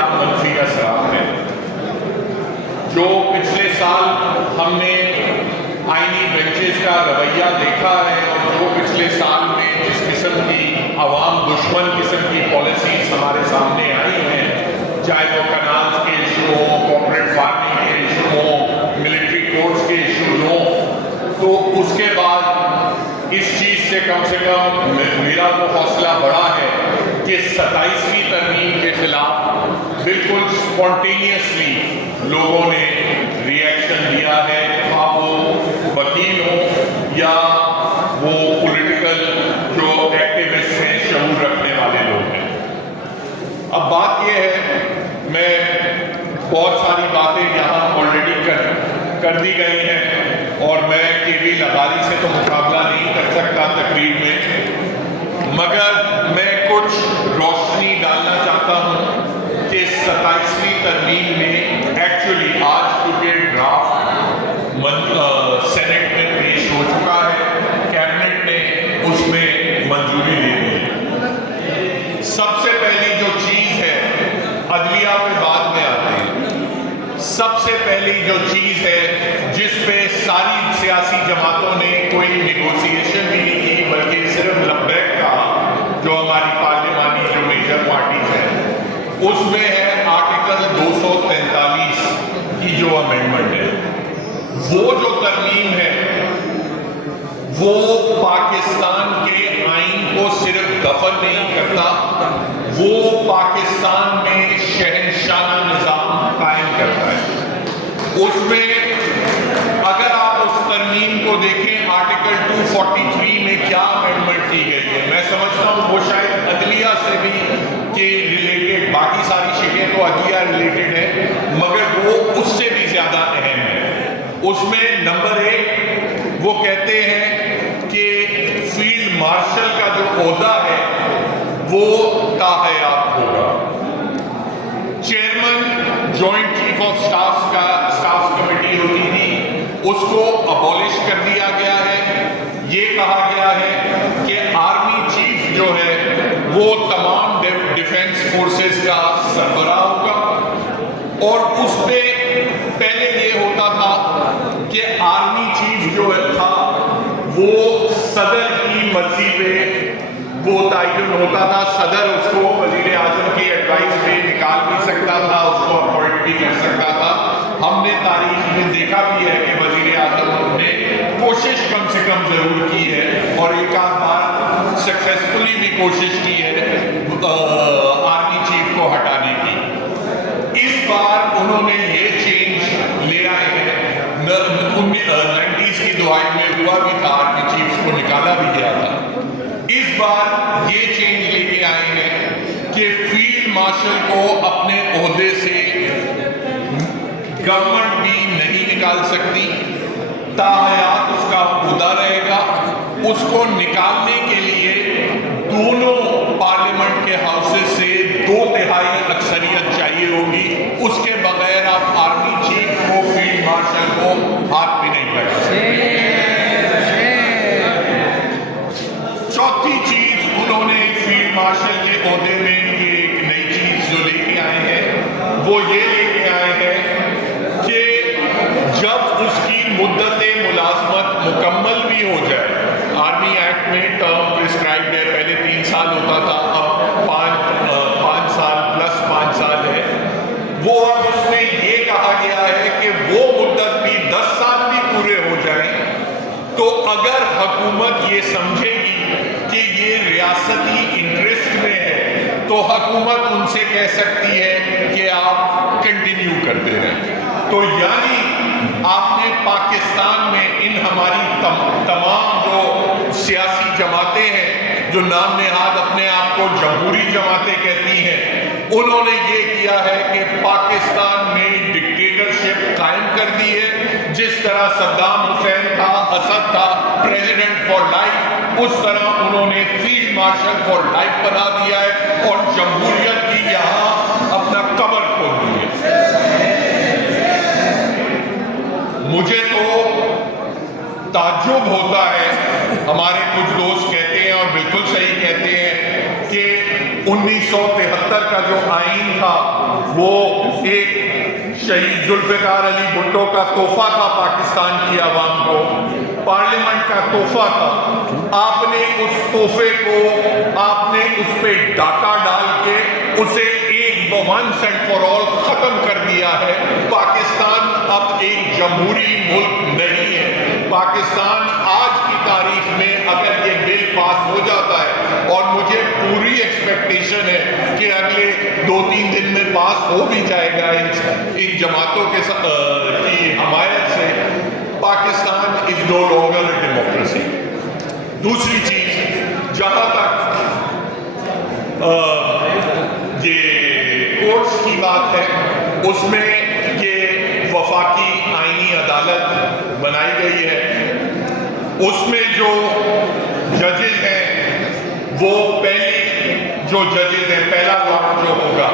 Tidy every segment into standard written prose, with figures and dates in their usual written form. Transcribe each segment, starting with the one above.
क्या मंफी असरात हैं। जो पिछले साल हमने आईनी बेंचेस का रवैया देखा है और जो पिछले साल में जिस किस्म की अवाम दुश्मन किस्म की पॉलिसीज हमारे सामने आई हैं, चाहे वो कनाल्स के इशू हों, कॉर्पोरेट फार्मिंग के इशू हों, मिलिट्री कोर्ट्स के इशू हों, तो उसके बाद इस चीज़ से कम मेरा तो हौसला बढ़ा है कि 27वीं तरमीम के खिलाफ बिल्कुल स्पॉन्टेनियसली लोगों ने रिएक्शन दिया है, हाँ वो वकील हो या वो पॉलिटिकल जो एक्टिविस्ट हैं, शऊर रखने वाले लोग हैं। अब बात ये है, मैं बहुत सारी बातें यहाँ ऑलरेडी कर दी गई हैं और मैं केवी लगारी से तो मुकाबला नहीं कर सकता तकरीर में, मगर मैं कुछ रोशनी डालना चाहता हूँ कि 27वीं तरमीम में एक्चुअली आज क्योंकि ड्राफ्ट सेनेट में पेश हो चुका है, कैबिनेट ने उसमें मंजूरी दे दी है। सबसे पहली जो चीज़ है, अदलिया पे बाद में आते हैं, सबसे पहली जो चीज़ है जिस पे सारी सियासी जमातों ने कोई नेगोशिएशन भी नहीं की बल्कि सिर्फ लब्बैक कहा, जो हमारी पार्लियामानी जो मेजर पार्टीज हैं, उसमें है आर्टिकल 243 की जो अमेंडमेंट है। वो जो तरमीम है वो पाकिस्तान के आइन को सिर्फ दफन नहीं करता, वो पाकिस्तान में शहंशाना निज़ाम कायम करता है। उसमें अगर आप उस तरमीम को देखें, आर्टिकल 243 में क्या अमेंडमेंट की गई है, मैं समझता हूँ वो शायद अदलिया से भी के रिलेटेड, बाकी सारी शिकें तो अदलिया रिलेटेड है मगर वो उससे भी ज़्यादा अहम है। उसमें नंबर 1 वो कहते हैं कि फील्ड मार्शल का जो ओहदा है वो ताहयात होगा। Chairman joint chief of staff का स्टाफ कमेटी होती थी, उसको अबॉलिश कर दिया गया है। ये कहा गया है कि आर्मी चीफ जो है वो तमाम डिफेंस फोर्सेस का सरबराह होगा और उस पे पहले ये होता था कि आर्मी चीफ जो था वो सदर की मर्जी पे वो तयन होता था, सदर उसको वजीर आजम की एडवाइस पे निकाल भी सकता था, उसको अपॉइंट भी कर सकता था। हमने तारीख में देखा भी है कि वजीर आजम ने कोशिश कम से कम जरूर की है और एक आध बार सक्सेसफुली भी कोशिश की है आर्मी चीफ को हटाने की। इस बार उन्होंने ये चेंज ले आए हैं, 90s की दुहाई में हुआ भी था, आर्मी चीफ को निकाला भी गया था। इस बार ये चेंज लेके आए हैं कि फील्ड मार्शल को अपने ओहदे से गवर्नमेंट भी नहीं निकाल सकती, ताहयात उसका ओहदा रहेगा। उसको निकालने के लिए दोनों पार्लियामेंट के हाउसेस से 2/3 अक्सरियत चाहिए होगी, उसके बगैर आप आर्मी चीफ को, फील्ड मार्शल को हाथ भी नहीं लगा सकते। चौथी चीज उन्होंने फील्ड मार्शल के ओहदे में ये एक नई चीज जो लेके आए हैं वो ये लेके आए हैं कि जब उसकी मुद्दत मुलाजमत मुकम्मल भी हो जाए, आर्मी एक्ट में टर्म प्रिस्क्राइब्ड है, पहले 3 साल होता था, अब 5 साल प्लस 5 साल है। वो अब उसमें ये कहा गया है कि वो मुद्दत भी 10 साल भी पूरे हो जाए तो अगर हुकूमत ये समझेगी कि ये रियासती इंटरेस्ट में है तो हुकूमत उनसे कह सकती है कि आप कंटिन्यू करते रहें। तो यानी आपने पाकिस्तान में इन हमारी तमाम जो सियासी जमातें हैं जो नाम नेहाद अपने आप को जमहूरी जमातें कहती हैं, उन्होंने ये किया है कि पाकिस्तान में डिक्टेटरशिप कायम कर दी है। जिस तरह सद्दाम हुसैन था, असद था, प्रेसिडेंट फॉर लाइफ, उस तरह उन्होंने फील्ड मार्शल फॉर लाइफ बना दिया है और जमहूरियत की यहाँ अपना कबर खोल दी है। मुझे तो ताज्जुब होता है, हमारे कुछ दोस्त कहते हैं और बिल्कुल सही कहते हैं कि 1973 کا جو آئین تھا وہ ایک شہید ذوالفقار علی بھٹو کا تحفہ تھا پاکستان کی عوام کو، پارلیمنٹ کا تحفہ تھا۔ آپ نے اس تحفے کو آپ نے اس پہ ڈاکہ ڈال کے اسے once and for all ختم کر دیا ہے۔ پاکستان اب ایک جمہوری ملک نہیں ہے۔ پاکستان آج کی تاریخ میں اگر یہ بل پاس ہو جاتا ہے، اور مجھے پوری ایکسپیکٹیشن ہے کہ اگلے 2-3 دن میں پاس ہو بھی جائے گا ان جماعتوں کی حمایت سے، پاکستان از نو لانگر اے ڈیموکریسی۔ دوسری چیز، جہاں تک یہ کورٹس کی بات ہے، اس میں یہ وفاقی آئینی عدالت بنائی گئی ہے۔ اس میں جو ججز ہیں وہ جو ججز ہیں، پہلا لاٹ جو ہوگا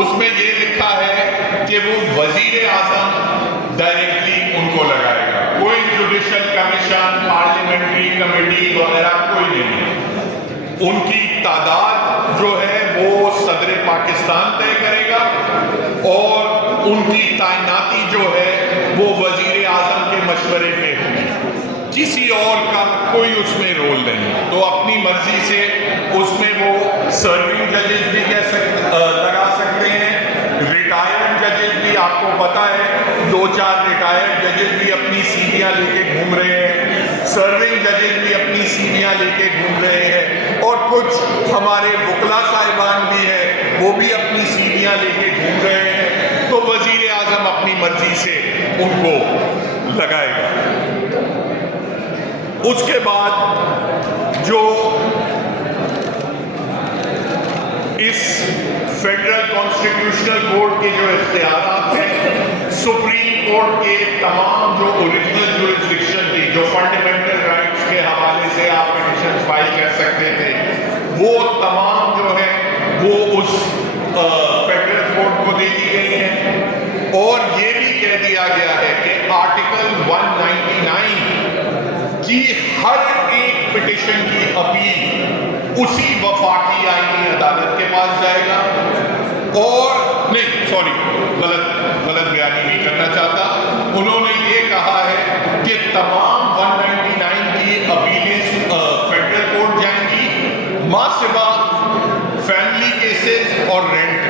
اس میں یہ لکھا ہے کہ وہ وزیر اعظم ڈائریکٹلی ان کو لگائے گا، کوئی جوڈیشل کمیشن، پارلیمنٹری کمیٹی وغیرہ کوئی نہیں ہے۔ ان کی تعداد جو ہے وہ صدر پاکستان طے کرے گا، اور ان کی تعیناتی جو ہے وہ وزیر اعظم کے مشورے پہ ہوگی، کسی اور کا کوئی اس میں رول نہیں۔ تو اپنی مرضی سے اس میں وہ سرونگ ججز بھی لگا سکتے ہیں، ریٹائرڈ ججز بھی، آپ کو پتا ہے 2-4 ریٹائرڈ ججز بھی اپنی سیویاں لے کے گھوم رہے ہیں، سرونگ ججز بھی اپنی سیویاں لے کے گھوم رہے ہیں، اور کچھ ہمارے وکلا صاحبان بھی ہیں وہ بھی اپنی سیویاں لے کے گھوم رہے ہیں۔ تو وزیر اعظم اپنی مرضی سے ان کو لگائے گا۔ اس کے بعد جو اس فیڈرل کانسٹیٹیوشنل کورٹ کے جو اختیارات ہیں، سپریم کورٹ کے تمام جو اوریجنل جورسڈکشن تھی، جو فنڈامنٹل رائٹس کے حوالے سے آپ پٹیشن فائل کر سکتے تھے، وہ تمام جو ہے وہ اس فیڈرل کورٹ کو دے دی گئی ہیں۔ اور یہ بھی کہہ دیا گیا ہے کہ آرٹیکل 199 کی ہر ایک پٹیشن کی اپیل اسی وفاقی آئینی عدالت کے پاس جائے گا، اور نہیں سوری غلط بیانی نہیں کرنا چاہتا، انہوں نے یہ کہا ہے کہ تمام 199 کی اپیلیں فیڈرل کورٹ جائیں گی، ماں سوا فیملی کیسز اور رینٹ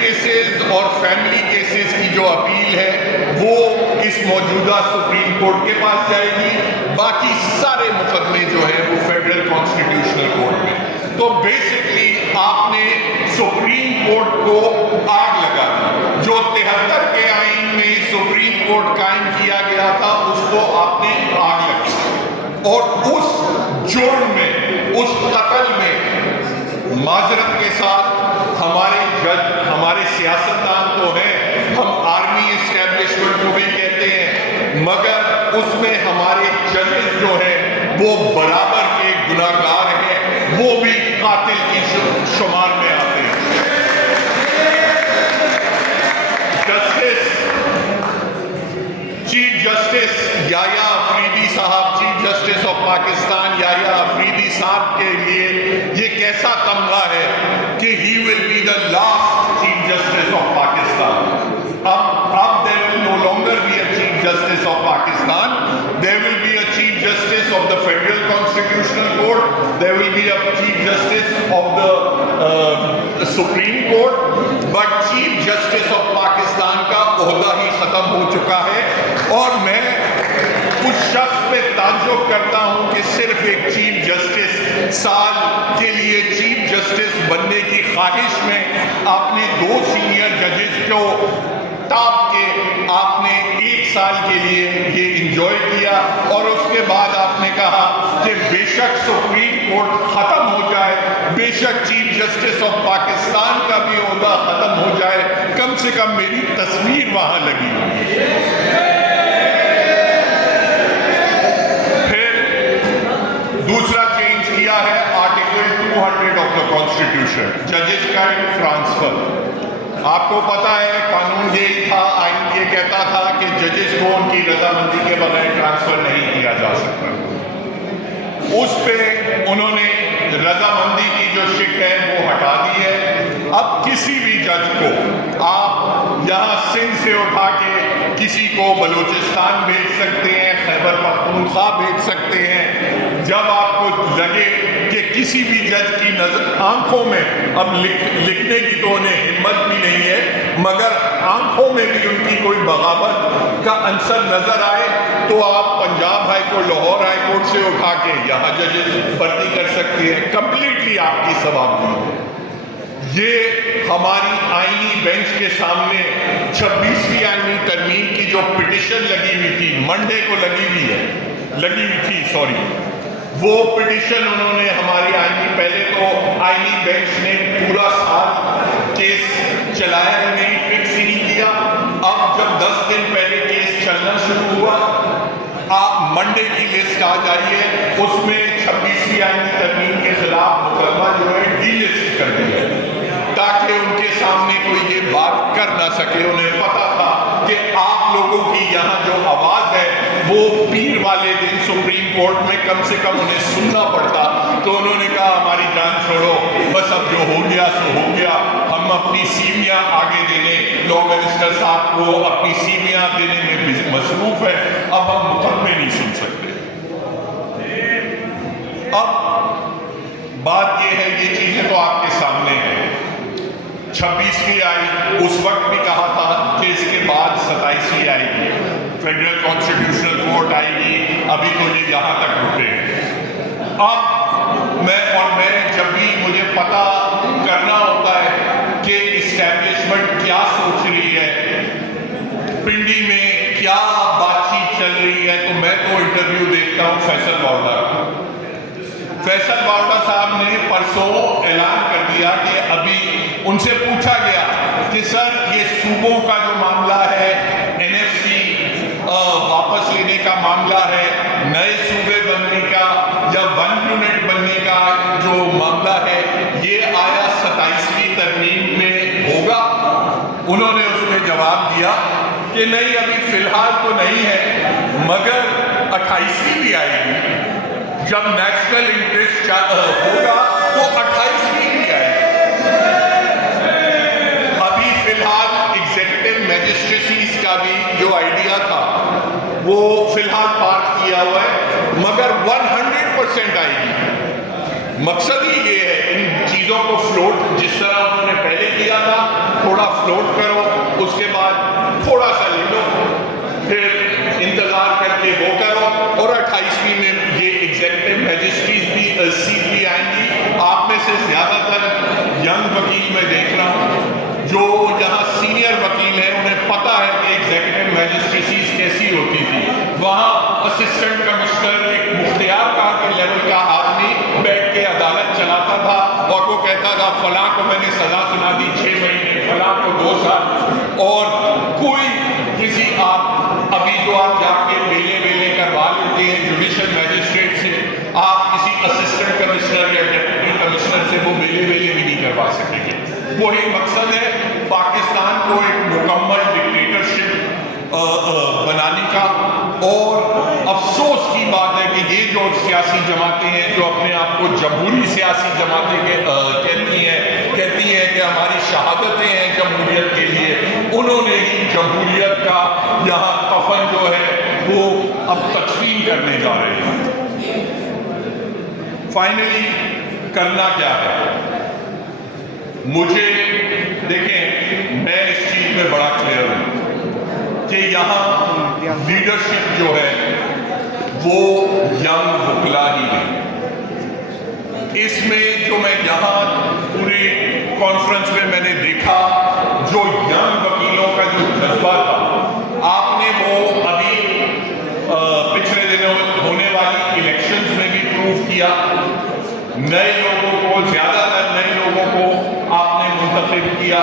کیسز اور فیملی کیسز کی جو اپیل ہے وہ اس موجودہ سپریم کورٹ کے پاس جائے گی، باقی سارے مقدمے جو ہیں وہ فیڈرل کانسٹیٹیوشنل کورٹ میں۔ تو بیسکلی آپ نے سپریم کورٹ کو آگ لگا دی، جو 73 کے آئین میں سپریم کورٹ قائم کیا گیا تھا اس کو آپ نے آگ لگی، اور اس جرم میں، اس قتل میں معذرت کے ساتھ ہمارے جج، ہمارے سیاستدان تو ہیں، ہم آرمی اسٹیبلشمنٹ کو بھی کہتے ہیں، مگر اس میں ہمارے ججز جو ہیں وہ برابر کے گناہگار ہیں، وہ بھی قاتل کی شمار میں آتے ہیں۔ چیف جسٹس یحییٰ افریدی صاحب، چیف جسٹس آف پاکستان یحییٰ افریدی صاحب کے لیے یہ کیسا تمغہ ہے کہ he will be the last chief justice of Pakistan. اب there will no longer be a chief justice of Pakistan. There will be a chief justice of the Federal Constitutional Court. There will be a chief justice of the Supreme Court. But chief justice of Pakistan کا عہدہ ہی ختم ہو چکا ہے، اور میں اس شخص پہ تعجب کرتا ہوں کہ صرف ایک چیف جسٹس سال کے لیے چیف جسٹس بننے کی خواہش میں آپ نے 2 سینئر ججز کو ٹاپ کے آپ نے 1 سال کے لیے یہ انجوائے کیا، اور اس کے بعد آپ نے کہا کہ بے شک سپریم کورٹ ختم ہو جائے، بے شک چیف جسٹس آف پاکستان کا بھی عہدہ ختم ہو جائے، کم سے کم میری تصویر وہاں لگی ہوئی۔ دوسرا چینج کیا ہے آرٹیکل 200 آف دا کانسٹیٹیوشن، ججز کا ٹرانسفر۔ آپ کو پتا ہے قانون یہی تھا، آئین یہ کہتا تھا کہ ججز کو ان کی رضامندی کے بغیر ٹرانسفر نہیں کیا جا سکتا۔ اس پہ انہوں نے रजामंदी की जो शिक है वो हटा दी है। अब किसी भी जज को आप यहाँ सिंध से उठा के किसी को बलूचिस्तान भेज सकते हैं, खैबर पख्तूनख्वा भेज सकते हैं। जब आपको लगे कि किसी भी जज की नजर आंखों में अब लिखने की तो उन्हें हिम्मत भी नहीं है, मगर आंखों में भी उनकी कोई बगावत का अंसर नजर आए, तो आप Punjab high court, Lahore high court से उठा के यहाँ जजेस भर्ती कर सकते हैं। कंप्लीटली आपकी सवाब ये हमारी आईनी बेंच के सामने 26वीं आईनी तरमीम की जो पिटिशन लगी हुई थी, मंडे को लगी हुई थी, वो पिटिशन उन्होंने हमारी आईनी, पहले तो आईनी बेंच ने पूरा साल केस चलाया है नहीं, फिक्स ही नहीं किया। अब जब 10 दिन पहले केस चलना शुरू हुआ, आप मंडे की लिस्ट आ जाइए, उसमें 26वीं आईनी तरमीम के खिलाफ मुकदमा जो है डीलिस्ट कर दिया है, ताकि उनके सामने कोई ये बात कर ना सके। उन्हें पता था कि आप लोगों की यहाँ जो आवाज़ है वो पीर वाले दिन सुप्रीम कोर्ट में कम से कम उन्हें सुनना पड़ता, तो उन्होंने कहा हमारी जान छोड़ो, बस अब जो हो गया सो हो गया, हम अपनी सीमियाँ आगे देने, लॉ मिनिस्टर साहब को अपनी सीमियाँ देने में मसरूफ है, अब हम मुकदमे नहीं सुन सकते। अब बात ये है, ये चीज़ें तो आपके सामने हैं। 26वीं आई, उस वक्त भी कहा था कि इसके बाद 27वीं आएगी, फेडरल कॉन्स्टिट्यूशनल कोर्ट आएगी, अभी तो ये यहाँ तक रुके हैं। अब मैं जब भी मुझे पता करना होता है कि इस्टेब्लिशमेंट क्या सोच रही है, पिंडी में क्या बातचीत चल रही है, तो मैं तो इंटरव्यू देखता हूँ फैसल बावड़ा साहब ने परसों ऐलान कर दिया कि अभी उनसे पूछा गया कि सर ये सूबों का जो मामला है, एनएफसी वापस लेने का मामला है, नए सूबे बनने का या 1 यूनिट बनने का जो मामला है, ये आया 27वीं तरमीम में होगा? उन्होंने उसमें जवाब दिया कि नहीं, अभी फिलहाल तो नहीं है, मगर 28वीं भी आएगी, जब नेशनल इंटरेस्ट होगा तो 28वीं भी आएगी। अभी फिलहाल एग्जीक्यूटिव मैजिस्ट्रेसीज का भी जो आइडिया था वो फिलहाल पार्क किया हुआ है, मगर 100% आएगी। मकसद ही ये है इन चीज़ों को फ्लोट, जिस तरह उन्होंने पहले किया था, थोड़ा फ्लोट करो, उसके बाद थोड़ा सा ले लो, फिर इंतजार करके वो करो, और 28वीं में ये एग्जीक्यूटिव मैजिस्ट्रेट भी आएंगी। आप में से ज़्यादातर यंग वकील मैं देख रहा हूँ जो यहाँ सीनियर वकील हैं, उन्हें पता है कि एग्जीक्यूटिव मैजिस्ट्रेसीज कैसी होती थी। वहाँ असिस्टेंट कमिश्नर एक मुख्तियार कार के लेवल का आदमी बैठ के अदालत चलाता था और वो कहता था फलां को मैंने सजा सुना दी 6 महीने, फलां को 2 साल, और कोई किसी आप अभी जो आप जाके बेले करवा लेते हैं जुडिशल मैजिस्ट्रेट से, आप किसी असिस्टेंट कमिश्नर या डिप्टी कमिश्नर से वो बेले भी नहीं करवा सकेंगे। वही मकसद है पाकिस्तान को एक मुकम्मल डिक्टेटरशिप बनाने का। और अफसोस की बात है कि ये जो सियासी जमातें हैं जो अपने आप को जमहूरी सियासी जमातें कहती हैं कि हमारी शहादतें हैं जमहूरियत के लिए, उन्होंने ही जमहूरियत का यहाँ कफन जो है वो अब तस्लीम करने जा रहे हैं। फाइनली करना क्या है? मुझे देखें, मैं इस चीज़ में बड़ा क्लियर हूँ कि यहाँ लीडरशिप जो है वो यंग वकला ही है। इसमें जो मैं यहाँ पूरे कॉन्फ्रेंस में मैंने देखा, जो यंग वकीलों का जो जज्बा था, आपने वो अभी पिछले दिनों होने वाली इलेक्शंस में भी प्रूव किया। नए लोगों को, ज़्यादातर नए लोगों को आपने मुंतखब किया।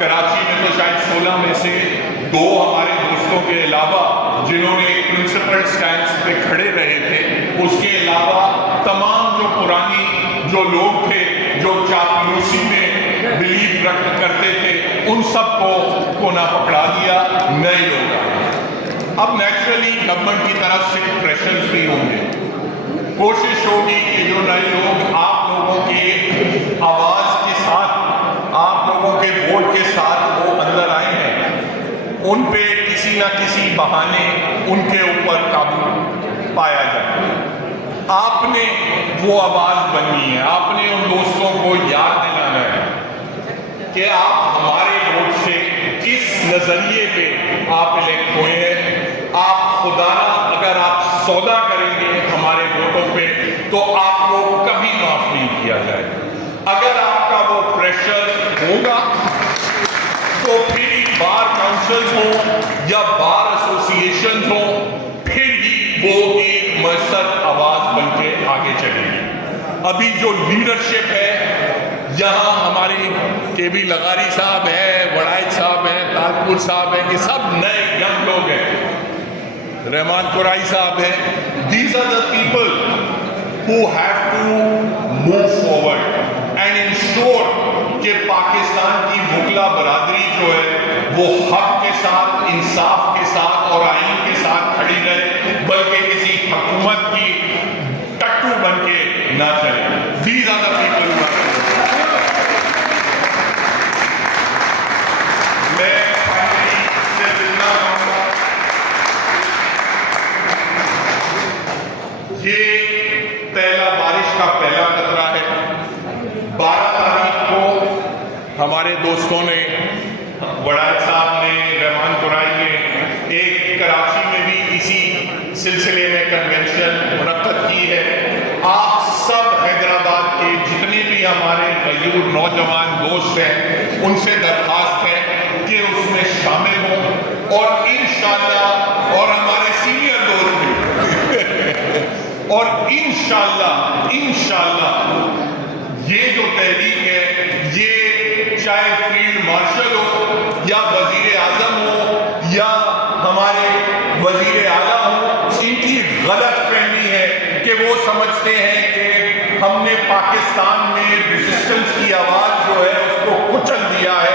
कराची में तो शायद 16 में से 2 हमारे दोस्तों के अलावा जिन्होंने एक प्रिंसिपल स्टैंड पे खड़े रहे थे, उसके अलावा तमाम जो पुरानी जो लोग थे जो चापलूसी में बिलीव करते थे, उन सबको कोना पकड़ा दिया, नए लोग आए। अब नेचुरली गवर्नमेंट की तरफ से प्रेशर्स भी होंगे, कोशिश होगी कि जो नए लोग आप लोगों ان پہ کسی نہ کسی بہانے ان کے اوپر قابو پایا جائے۔ آپ نے وہ آواز بننی ہے، آپ نے ان دوستوں کو یاد دلانا ہے کہ آپ ہمارے ووٹ سے اس نظریے پہ آپ الیکٹ ہوئے ہیں۔ آپ خدا نہ اگر آپ سودا کریں گے ہمارے ووٹوں پہ تو آپ کو کبھی معاف نہیں کیا جائے۔ اگر آپ کا وہ پریشر ہوگا تو پھر بار کاؤنسلز ہوں یا بار ایسوسیشنز ہوں، پھر ہی وہ ایک مؤثر آواز بن کے آگے چلے گی۔ ابھی جو لیڈرشپ ہے یہاں ہماری کے بی لغاری صاحب ہیں، وڑائچ صاحب ہیں، تالپور صاحب ہیں، یہ سب نئے ینگ لوگ ہیں، رحمان قرائی صاحب ہیں۔ These are the people who have to move forward and ensure کہ پاکستان کی وکلا برادری جو ہے وہ حق کے ساتھ، انصاف کے ساتھ اور آئین کے ساتھ کھڑی رہے، بلکہ کسی حکومت کی ٹٹو بن کے نہ چلے۔ These are the people who are میں فائنلی سے ملنا چاہوں گا، یہ پہلا بارش کا پہلا قطرہ ہے۔ 12 تاریخ کو ہمارے دوستوں نے، وڑائچ صاحب نے، رحمان قرائی نے ایک کراچی میں بھی اسی سلسلے میں کنونشن منعقد کی ہے۔ آپ سب حیدرآباد کے جتنے بھی ہمارے غیور نوجوان دوست ہیں ان سے درخواست ہے کہ اس میں شامل ہوں، اور انشاءاللہ، اور ہمارے سینئر دوست بھی اور انشاءاللہ یہ جو تحریک ہے، یہ چاہے فیلڈ مارشل ہو یا وزیر اعظم ہو یا ہمارے وزیر اعلیٰ ہو، ان کی غلط فہمی ہے کہ وہ سمجھتے ہیں کہ ہم نے پاکستان میں ریزسٹنس کی آواز جو ہے اس کو کچل دیا ہے